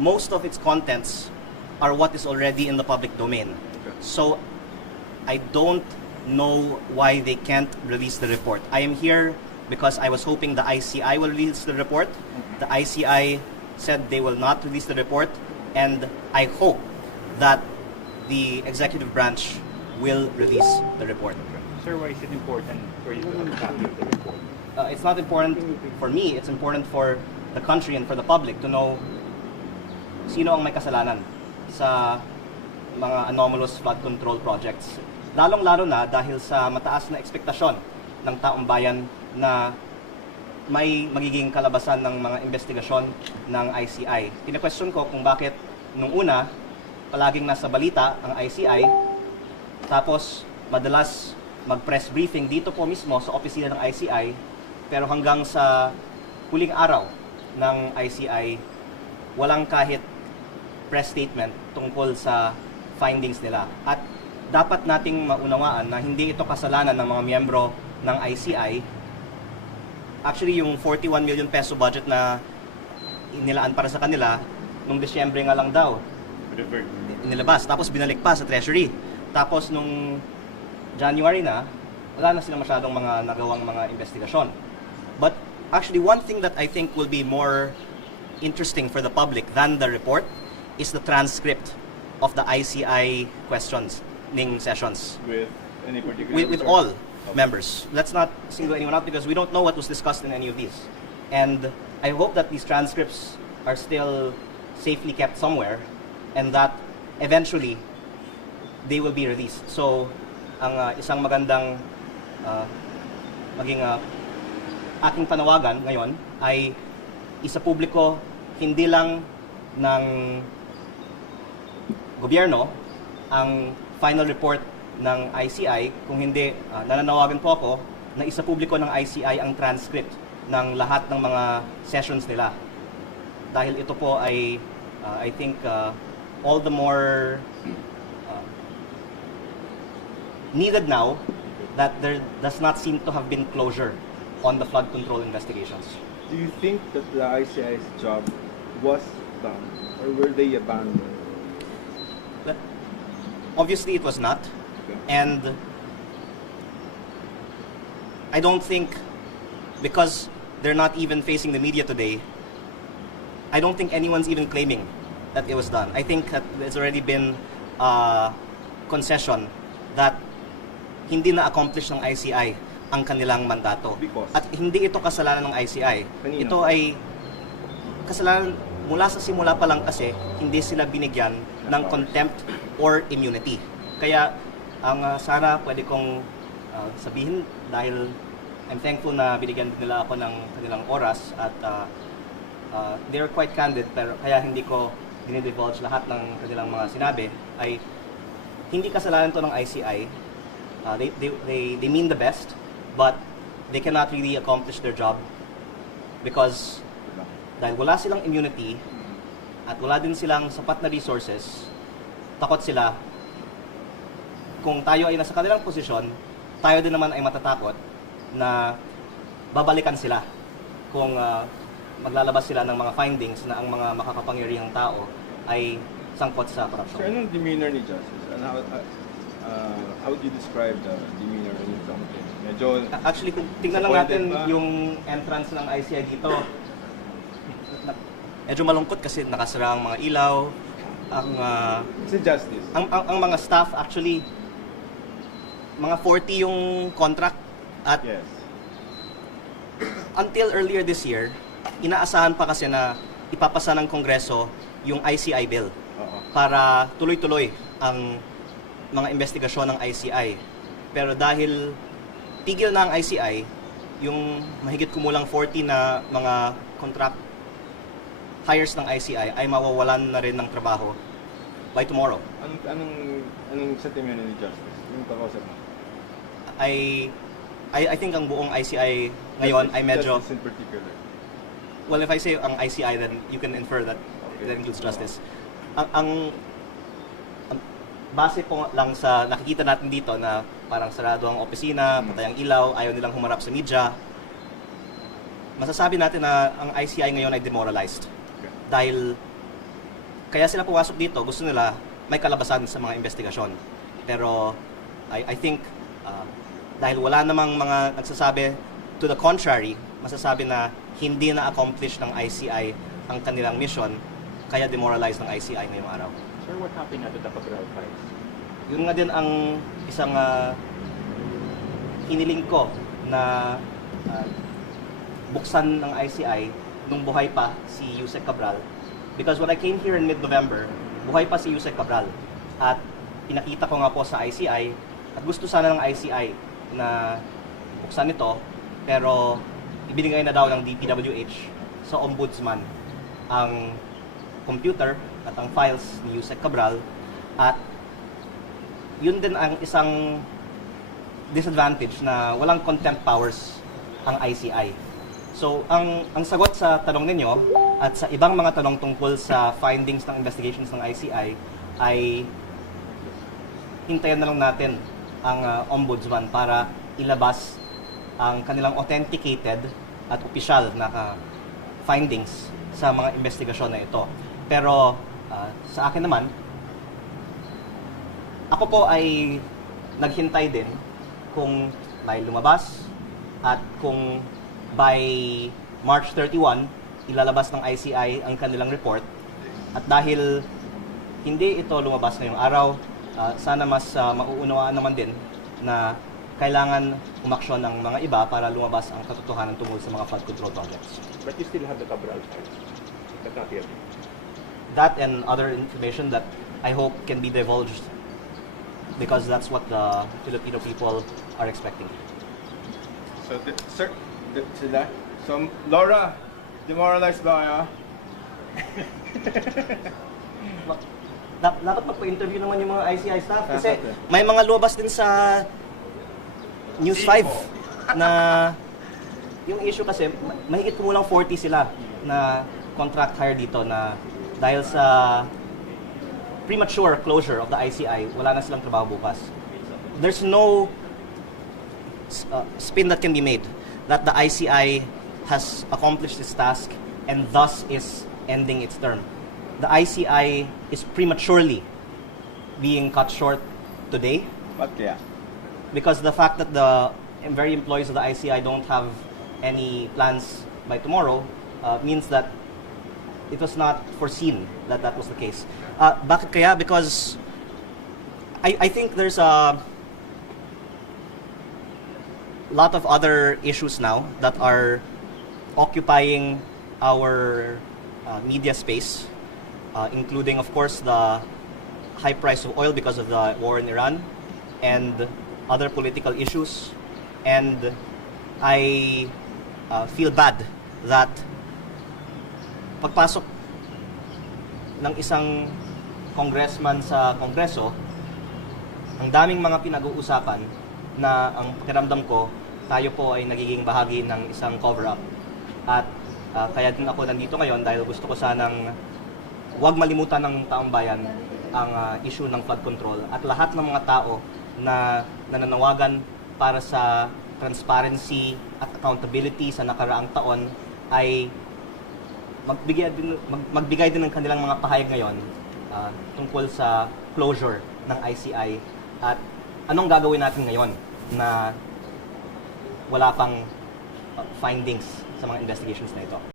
most of its contents are what is already in the public domain. So I don't know why they can't release the report. I am here because I was hoping the ICI will release the report. The ICI said they will not release the report, and I hope that the executive branch will release the report. Sir, why is it important for you to have a copy of the report? It's not important for me, it's important for the country and for the public to know sino ang may kasalanan sa mga anomalous flood control projects. Lalong-lalo na dahil sa mataas na ekspektasyon ng taong bayan na may magiging kalabasan ng mga investigasyon ng ICI. Pina-question ko kung bakit nung una, palaging nasa balita ang ICI, tapos madalas mag-press briefing dito po mismo sa opisina ng ICI, pero hanggang sa huling araw ng ICI, walang kahit press statement tungkol sa findings nila. At dapat nating maunawaan na hindi ito kasalanan ng mga miyembro ng ICI. Actually, yung 41 million peso budget na inilaan para sa kanila, nung Disyembre nga lang daw, inilabas. Tapos binalik pa sa Treasury. Tapos nung January na, wala na silang masyadong mga nagawang mga investigasyon. But actually, one thing that I think will be more interesting for the public than the report is the transcript of the ICI questions ning sessions. With any particular... With all members. Let's not single anyone out because we don't know what was discussed in any of these. And I hope that these transcripts are still safely kept somewhere and that eventually they will be released. So, ang isang magandang maging aking panawagan ngayon ay isa publiko hindi lang ng gobyerno ang final report ng ICI, kung hindi, nananawagan po ako na isa publiko ng ICI ang transcript ng lahat ng mga sessions nila. Dahil ito po ay, I think, all the more needed now that there does not seem to have been closure on the flood control investigations. Do you think that the ICI's job was done, or were they abandoned? But obviously, it was not. And I don't think, because they're not even facing the media today, I don't think anyone's even claiming that it was done. I think that there's already been a concession that hindi na-accomplish ng ICI ang kanilang mandato. Because? At hindi ito kasalanan ng ICI. Kanino? Ito ay kasalanan mula sa simula pa lang kasi hindi sila binigyan ng contempt or immunity. Kaya ang sana pwede kong sabihin dahil I'm thankful na binigyan nila ako ng kanilang oras at they're quite candid pero kaya hindi ko dinidivulge lahat ng kanilang mga sinabi ay hindi kasalanan to ng ICI. They mean the best but they cannot really accomplish their job because dahil wala silang immunity at wala din silang sapat na resources, takot sila kung tayo ay nasa kanilang posisyon, tayo din naman ay matatakot na babalikan sila kung maglalabas sila ng mga findings na ang mga makakapangyarihang tao ay sangkot sa So, korupsyon. anong demeanor ni Justice? And how would you describe the demeanor ni Justice? Medyo... Actually, kung tingnan lang natin disappointed ba? yung entrance ng ICI dito, medyo malungkot kasi nakasara ang mga ilaw, Si Justice. ang mga staff actually mga 40 yung contract at Yes. until earlier this year, inaasahan pa kasi na ipapasa ng Kongreso yung ICI bill Oo. para tuloy-tuloy ang mga investigasyon ng ICI. Pero dahil tigil na ang ICI, yung mahigit kumulang 40 na mga contract hires ng ICI ay mawawalan na rin ng trabaho by tomorrow. Anong sentiment ni Justice? Yung kakausap mo? I think ang buong ICI ngayon ay medyo... Justice in particular. Well, if I say ang ICI, then you can infer that that includes justice. Ang base po lang sa nakikita natin dito na parang sarado ang opisina, patay ang ilaw, ayaw nilang humarap sa media, masasabi natin na ang ICI ngayon ay demoralized. Okay. Dahil kaya sila pumasok dito, gusto nila may kalabasan sa mga investigasyon. Pero I think dahil wala namang mga nagsasabi to the contrary, masasabi na hindi na-accomplish ng ICI ang kanilang mission, kaya demoralized ng ICI ngayong araw. Sir, what happened at the Cabral files? Yun nga din ang isang hiniling ko na buksan ng ICI nung buhay pa si Yusek Cabral. Because when I came here in mid-November, buhay pa si Yusek Cabral. At pinakita ko nga po sa ICI, at gusto sana ng ICI na buksan ito, pero ibinigay na daw ng DPWH sa Ombudsman ang computer at ang files ni Yusek Cabral. At yun din ang isang disadvantage na walang contempt powers ang ICI. So, ang sagot sa tanong ninyo at sa ibang mga tanong tungkol sa findings ng investigations ng ICI ay hintayin na lang natin ang ombudsman para ilabas ang kanilang authenticated at opisyal na findings sa mga investigasyon na ito. Pero sa akin naman, ako po ay naghintay din kung may lumabas at kung by March 31, ilalabas ng ICI ang kanilang report. At dahil hindi ito lumabas ngayong araw, sana mas mauunawaan naman din na kailangan umaksyon ng mga iba para lumabas ang katotohanan tungkol sa mga flood control projects. But you still have the Cabral files? The copy of it? That and other information that I hope can be divulged because that's what the Filipino people are expecting. So, sir, sila? So, Laura, demoralized ba kayo? Dapat magpa-interview naman yung mga ICI staff kasi Dapat, may mga lumabas din sa News 5 na yung issue kasi mahigit kumulang 40 sila na contract hire dito na dahil sa premature closure of the ICI, wala na silang trabaho bukas. There's no spin that can be made that the ICI has accomplished its task and thus is ending its term. The ICI is prematurely being cut short today Ba't kaya? because the fact that the very employees of the ICI don't have any plans by tomorrow means that it was not foreseen that that was the case. Bakit kaya? Because I think there's a lot of other issues now that are occupying our media space, including, of course, the high price of oil because of the war in Iran and other political issues. And I feel bad that pagpasok ng isang congressman sa Kongreso, ang daming mga pinag-uusapan na ang pakiramdam ko, tayo po ay nagiging bahagi ng isang cover-up. At kaya din ako nandito ngayon dahil gusto ko sanang huwag malimutan ng taong bayan ang issue ng flood control at lahat ng mga tao na nananawagan para sa transparency at accountability sa nakaraang taon ay magbigay din ng kanilang mga pahayag ngayon tungkol sa closure ng ICI at anong gagawin natin ngayon na wala pang findings sa mga investigations na ito.